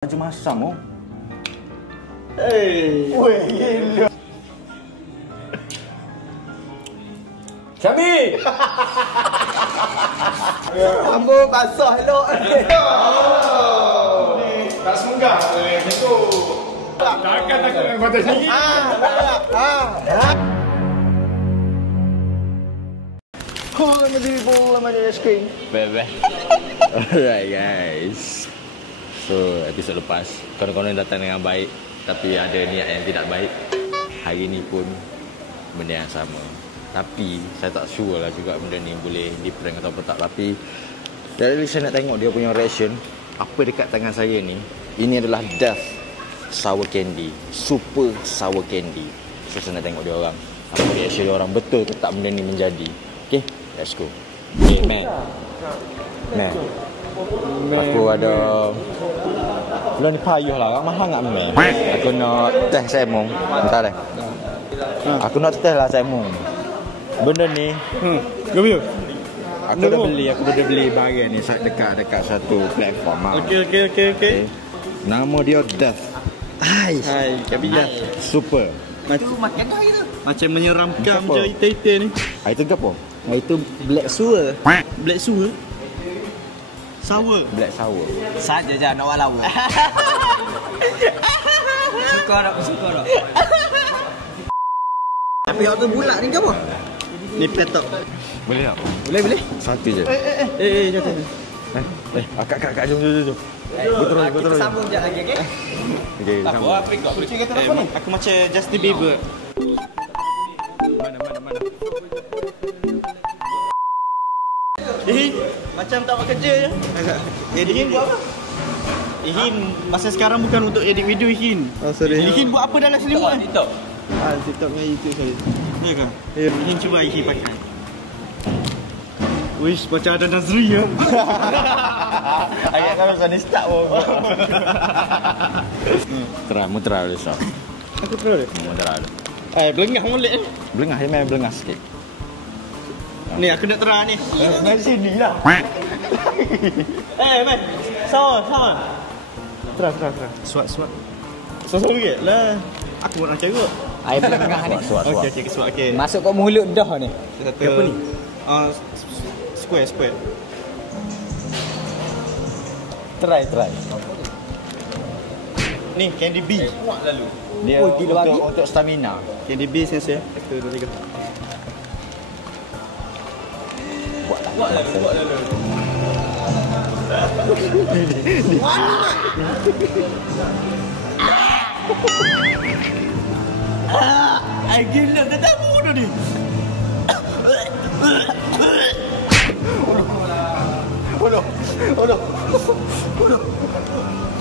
Baju masam oh. Weh, gila. Syami! Rambut basah elok. Tak semoga macam tu. Takkan takut dengan kota sendiri. Bye-bye. Alright guys. So episod lepas konon-konon datang dengan baik, tapi ada niat yang tidak baik. Hari ni pun benda yang sama. Tapi saya tak sure lah juga benda ni boleh di prank atau tak. Tapi dari saya nak tengok dia punya reaction. Apa dekat tangan saya ni, ini adalah Death Sour Candy, Super Sour Candy. So saya nak tengok dia orang, apa reaction dia orang, betul ke tak benda ni menjadi. Okay, let's go. Okay, man. Aku ada belum ni payuh lah, mahal tak meh. Aku nak teh semong. Bentar deh. Aku nak teh lah semong. Benda ni Gimana? aku dah beli barang ni dekat satu platform. Okey. Nama dia Death. Hai, Death Super. Macam menyeramkan je ite-ite ni. Itu ke apa? Itu black sour. Black sour. Sour. Black sour. Saja je nak walau. Suka tak? Tapi hak tu bulat ni ke apa? Ni petok. Boleh tak? Boleh. Satu je. Jatuh. Kak, jom. Kita sambung je lagi, okey? Okey, sambung. Kucing kata apa ni? Aku macam Justin Bieber. Mana? Macam tak buat kerja je. Ihin buat apa? Ihin masa sekarang bukan untuk edit video Ihin. Oh, sorry. Ihin buat apa dalam selimut ni? TikTok. TikTok dengan YouTube saya. Ya ke? Ihin cuba Ihin pakai. Wish macam ada Nazri ya. Ayat kalau sana start pun. Mutra dulu Syah. Aku terus. Mutra dulu. Belengah molek ni. Belengah, dia main belengah sikit. Ni aku nak terang ni. Dari sini lah. Man. Sama. Terang. Suat. Suat sikit lah. Aku nak cakap. Air pelengah ni. Suat. Okey, suat. Okey. Masuk kat mulut dah ni. Satu. Apa ni? Square. Try. Ni Candy B. Dia gila bagi. untuk stamina. Candy B saya. 1, 2, 3. Buat lalu. Gila dah tahu dah ni. Udah.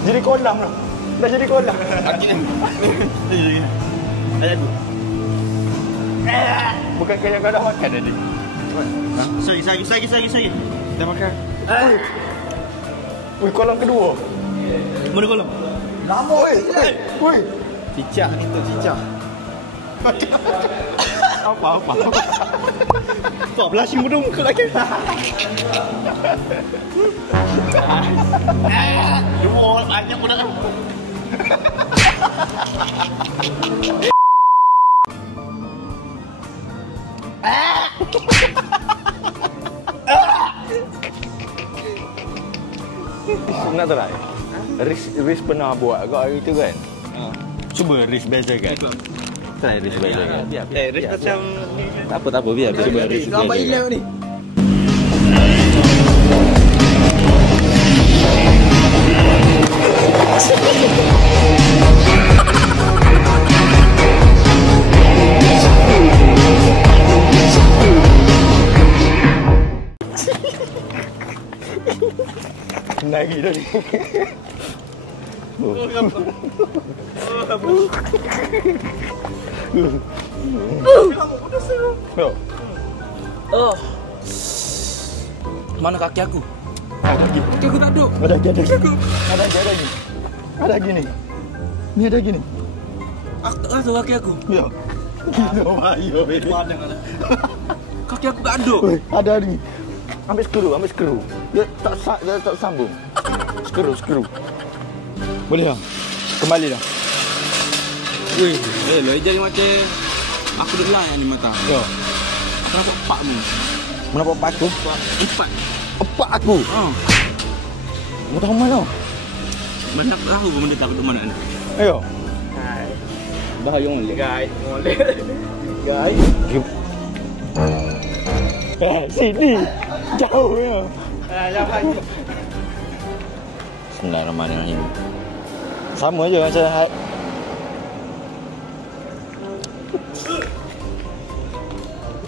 Jadi kolam dah. Dah jadi kolam. Ada aku. Bukan kau dah makan tadi. Sagi. Dah makan. Wih, kolam kedua. Mana kolam? Lama weh. Cicak ni tu cicak. Apa? Tak blushing bodoh muka lagi. Dua banyak pun dah. Nak try? Riz pernah buat kat hari tu kan? Cuba Riz beza kan? Try Riz beza kan? Riz macam Tak apa, biar cuba Riz beza Gambar hilang kan? ni. Lagi dah ni. Mana kaki aku? Kaki Kaki aku tak duduk. Ada lagi. Ada lagi ni. Ni ada lagi ni. Aku tak rasa kaki aku. Ya. Gila ayo. Kaki aku tak duduk. Ada lagi. Ambil skru. Dia tak sambung. Skru. Boleh dah. Kembali dah. Weh, lo jadi macam aku dah layan ni mata. Ya. Aku nampak pak mu. Kenapa pak aku? Empat. Pak aku. Mu tahu mana? Mana aku tahu benda takut tu mana. Ayo. Bahaya molek. Guys, molek. Guys. Sini. Jauh ya. Bismillahirrahmanirrahim. Sama je macam hat.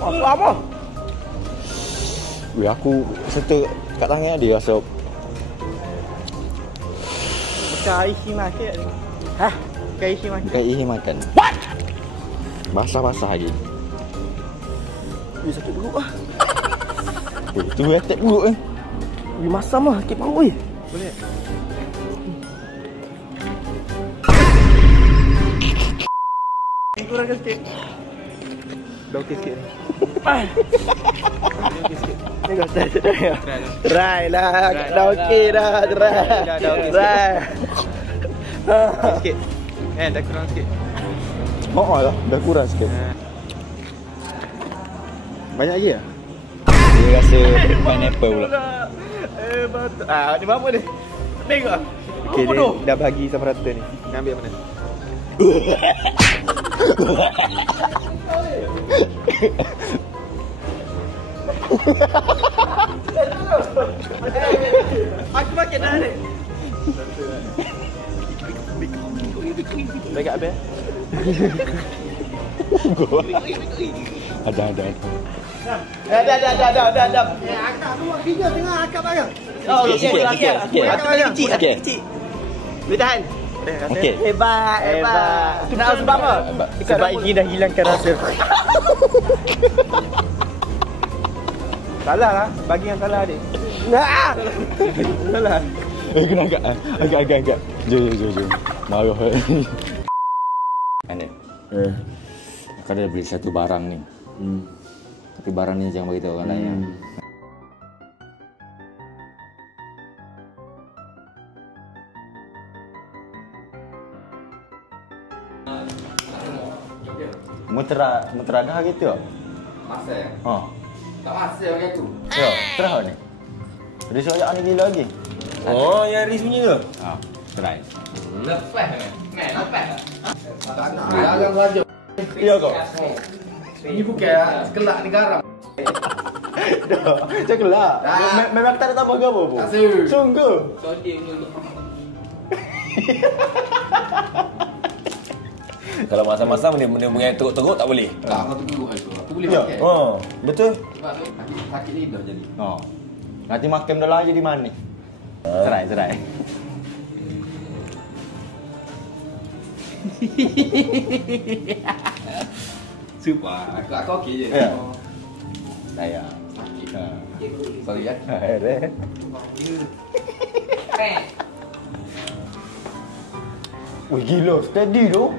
Apa? Weh, aku setel kat tangan dia rasa. Bukan isi makan. Hah? Bukan isi makan. Bukan isi makan. What? Basah-basah lagi. Weh, sakit perut lah. Weh, tu attack perut eh. Weh, masam lah. Sakit perut weh. Boleh? Kurang sikit. Dah okey sikit ni. Tengok saya. Try lah. Dah okey dah. Try. Sikit. Dah kurang sikit. Oh lah. Dah kurang sikit. Banyak lagi lah? Dia rasa pineapple pula. Betul. Ni apa ni? Tengok. Okey, dia dah bagi sama rata ni. Ambil mana? Aku makan dah ni. Dekat habis. Ada. Dah. Akak tu video tengah akak bang. Oh, sikit. Kecil. Boleh tahan. Okey. Hebat. Kenapa sebab apa? Sebab ini dah hilangkan rasa. Salah lah. Bagi yang salah adik. Salah. Kena agak. Jom. Marah. Kan? Aku ada beli satu barang ni. Tapi barang ni jangan beritahu orang lain. Mutera dah gitu tak? Masa ya? Tak masa macam tu. Ya, terah ni. Ada soalan ni gila lagi. Oh, yang Riz punya ke? Try. Lepas lepas. Tak nak. Jangan saja. Ya kau. Ini bukan kelak negara. Macam kelak. Memang tak ada tambah ke apa pun? Tak sure. Sungguh. Sodim dulu. Kalau masa-masa benda teruk-teruk tak boleh. Tak, kau tunggu aku. Aku boleh Ya. makan. Betul. Sebab tu sakit lidah jadi. Nanti makan dah lah jadi manis. Try. Super. Aku okey je. Ya. Saya. Sakit. Sorry ya. Wih gila, steady tu.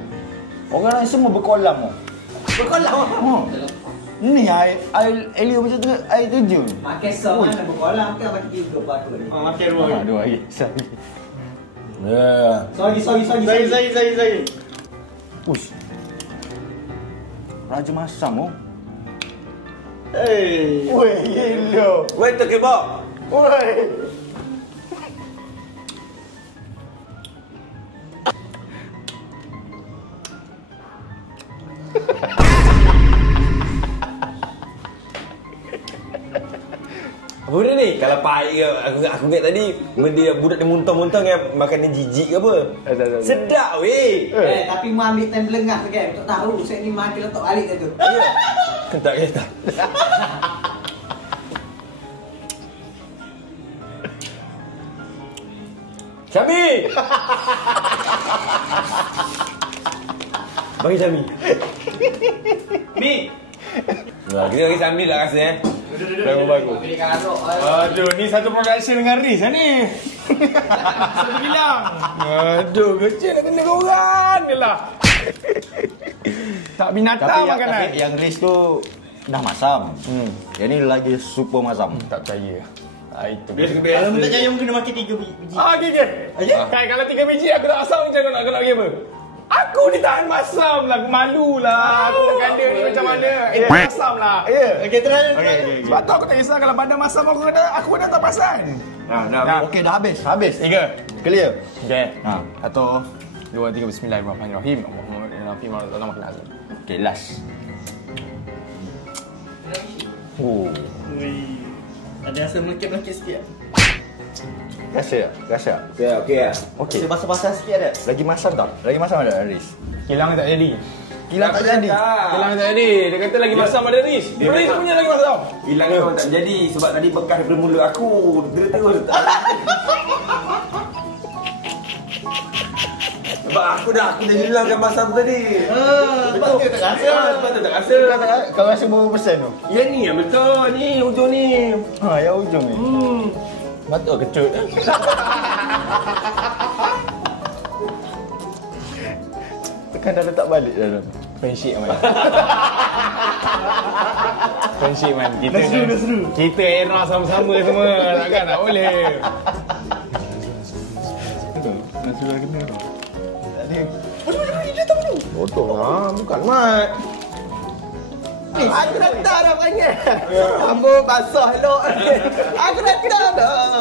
Orang lain semua berkolam tu. Berkolam? Ni air Elio macam tu, air terjun. Makan sok kan berkolam ke makan tiga batu ni. Makan dua lagi. Sorry. Ush. Raja masam tu. Weh, gila. Wait terkebak. Weh. Apa benda ni? Kalau pahit ke, aku ingat tadi benda budak dia muntah-muntah dengan makanan jijik ke apa. Sedap weh. Tapi mu ambil time belengah tu kan untuk tahu saya ni makan letak balik dah tu. Tak kata. Syami! Bagi Syami. Mi. Nah, kita bagi Syami lah rasa Bagus. Berikan arok. Aduh, ni satu production dengan Riz ni. Saya bilang. Aduh, kecil nak kena korang je lah. Tak binatang makanan. Tapi yang Riz tu dah masam. Yang ni lagi super masam. Tak percaya. Itu. Kalau minta jayung kena makan 3 biji. Okey. Kan kalau 3 biji aku nak asam macam mana nak pergi apa? Aku ditahan masam lah, aku malu lah. Aku nak ganda ni macam mana? Masam lah. Okey, terus. Sebab tu aku tak kisah kalau badan masam aku dah tak pasal. Okey, dah habis. 3. Clear. Okey. 1, 2, 3, bismillahirrahmanirrahim. Allahumma Okay, last. Ada rasa melekit-melekit sikit. Rasa tak? Okey. Okey. Rasa basah-basah sikit ada. Lagi masam tak? Lagi masam ada, Haris? Kilang tak jadi. Kilang tak jadi. Kilang tak jadi. Dia kata lagi masam ada Riz. Riz punya lagi masam. Hilang memang tak jadi sebab tadi bekas daripada mulut aku. Terus. Sebab aku dah hilangkan masam tu tadi. Sebab tu tak rasa. Sebab tu tak rasa. Kau rasa berapa persen tu? Ya ni yang betul ni hujung ni. Yang ujung ni. Patut kecut. Tekan dah letak balik dalam. Friendship man. Friendship man. Kita Dah seru. Kita era sama-sama semua. Takkan tak boleh. Betul lah. Bukan mat. Aku dah tak dah panggil. Rambut basah elok. Aku dah tak dah.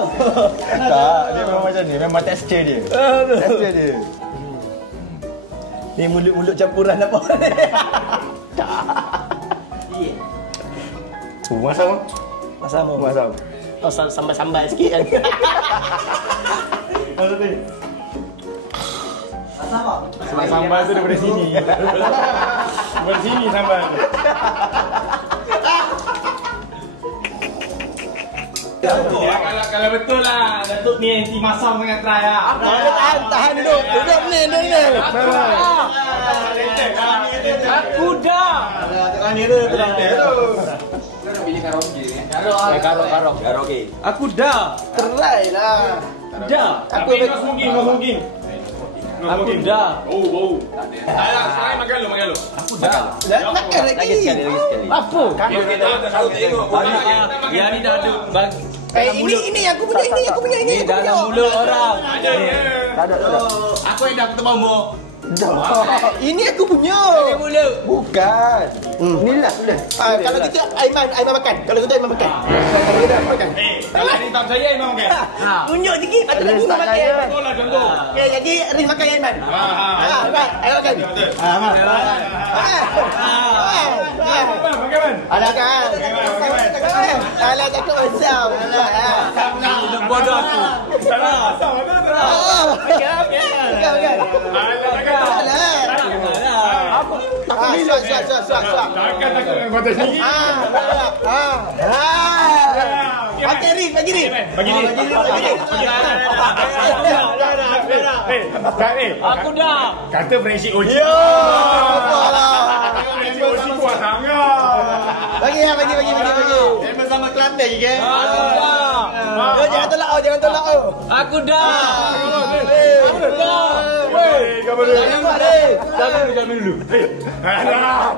Tak, dia memang macam ni. Memang texture dia. Texture dia. Ni mulut-mulut campuran apa ni? Masam. Masam. Oh, sambal-sambal sikit kan. Sebab sambal tu daripada sini. Daripada sini sambal. Ya, kalau betul lah Datuk ni anti masam sangat try lah. Tahan dulu. Duduk ni. Aku dah. Tengah ni tu. Karaoke. Aku dah. Try lah. Dah. Tapi kau smoking. Aku dah. Bau. Tak ada, sekarang makan lu. Aku dah. Makan lagi. Lagi sekali. Apa? Tahu tengok. Yang ni dah ada bagi. Ini aku punya ini. Dalam mulut orang. Ada. Tak ada. Aku yang dah ketemu mu. Ini aku punya. Bukan. Ni last sudah. Kalau kita Aiman makan. Kalau kita Aiman makan. Kalau kita makan. Kalau ni tak percaya memang makan. Tunjuk sikit patut aku makan. Contoh. Okey, jadi Riz makan Aiman. Ayo makan. Makan. Ada kan? Alah cakap macam. Bodoh aku. Asam ada. Suap. Takkan dengan kota sendiri. Bagi Riz. Aku dah. Kata friendship OG. Friendship OG kuat sangat. Bagi. Bersama Kelantan je ke? Jangan tolak. Aku dah. Kamu dulu. Aku dah.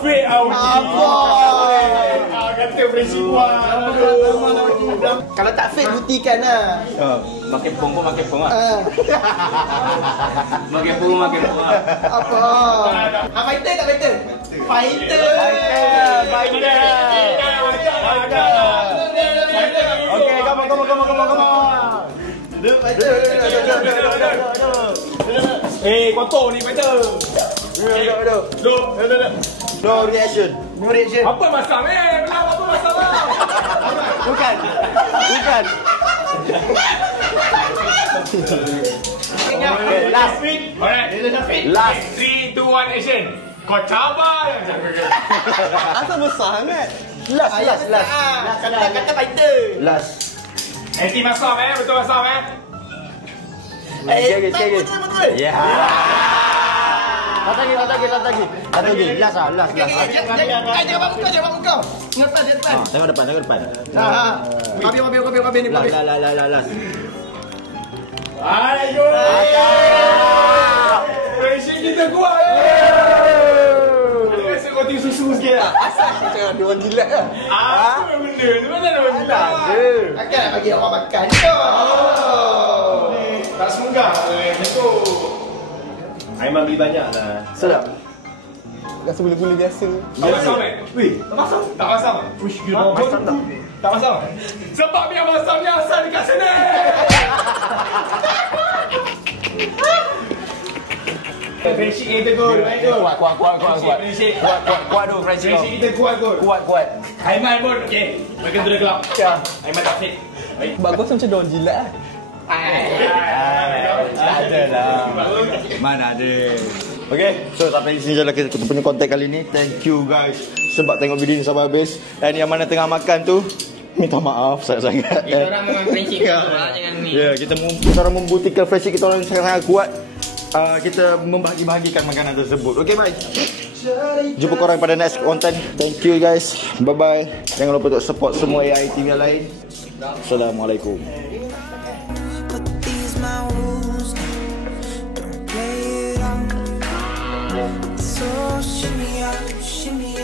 Fake out. Kata friendship kuat. Kalau tak fit buktikan lah. Makan pong lah. Apa? Fighter tak fighter? Fighter. Okay, come on. Kotor ni fighter. No reaction. Apa masalah Belah apa masalah? Bukan. Last week. Alright. Last 3, 2, 1 action. Kau cabar yang jaga. Asal besar sangat. Last. Kata fighter. Last. Anti masam betul masam Betul. Ya. Last lagi. Last. Jangan buka. Depan. Tengok depan. Kabir ni. Last. Ayo. Friendship kita kuat. Aku rasa kau tinggal susu sikit lah. Asal macam dia orang jilat lah. Apa benda tu? Mana ada orang jilat? Takkan nak bagi orang makan je. Tak semoga. Macam tu. Aiman beli banyak lah. Sedap. Rasa gula-gula biasa. Tak masam kan? Weh, tak masam. Tak masam? Masam tak? Tak masam? Sebab yang masamnya asal dekat sini. Friendship kita good. Kuat tu friendship. Friendship kita kuat good. Kuat. Aiman pun okey. Mereka tu dah kelab. Aiman tak fit. Sebab kau macam dia orang jilat lah. Ada lah. Mana ada. Okay, so sampai di sini je lah kita punya konten kali ni. Thank you guys sebab tengok video ni sampai habis. Dan yang mana tengah makan tu, minta maaf sangat-sangat. Kita orang memang friendship kita jangan ni. Ya, kita orang membuktikan friendship kita orang sangat-sangat kuat. Kita membahagi-bahagikan makanan tersebut. Okay, bye. Jumpa korang pada next content. Thank you guys. Bye-bye. Jangan lupa untuk support semua AI TV yang lain. Assalamualaikum. But these my rules, don't play it on. So shimmy out, shimmy